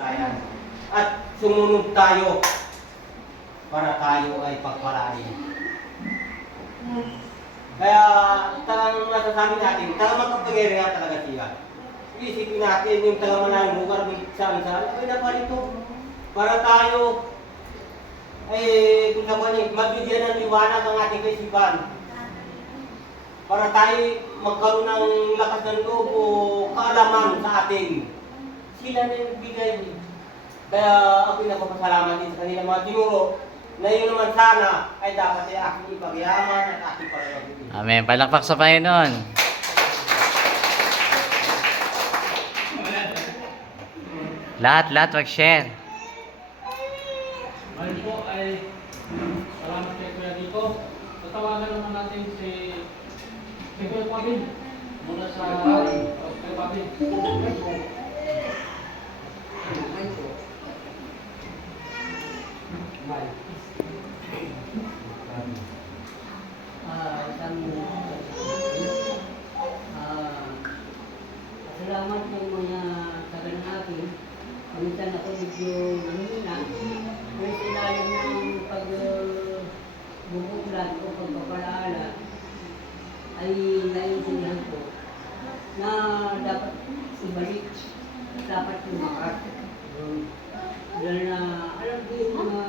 Ayan. At sumunod tayo para tayo ay pagpalain. Kaya talagang masasabi natin, talagang magkapangyarihan talaga siya. Isipin natin yung talagang manayang lugar, saan ay naparito. Para tayo ay kung naman mabigyan ng liwanag ang ating kaisipan. Para tayo magkaroon ng lakas ng loob o kaalaman sa atin. Sila na yung bigay. Kaya ako'y nagpapasalamat din sa kanila mga tinuro na yun naman sana ay dapat ay aking ipagyaman at aking palayagutin. Amen. Palakpak sa Panginoon. Lahat mag-share. Ngayon po ay salamat kay Kuya Rico. Tatawagan naman natin si Kuya Pabin mula sa Kuya Pabin. Salamat ng mga taga natin. Paminsan ako medyo nanghina. May ilalim ng pagbubuklat o pagpapalaala ay naiintindihan ko na dapat ibalik, dapat lumakas. Dahil na alam ko yung mga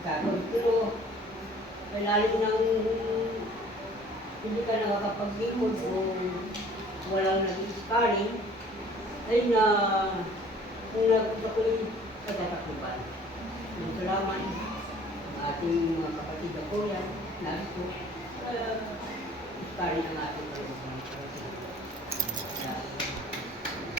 ikakot. Pero ilalim ng hindi ka nakakapag-ikot o walang nag-scarring ay na kung nagpunta ko yung pagkatakupan. Salamat ang ating mga kapatid na ko yan, nabi ko, scarring ang ating pagkatakupan.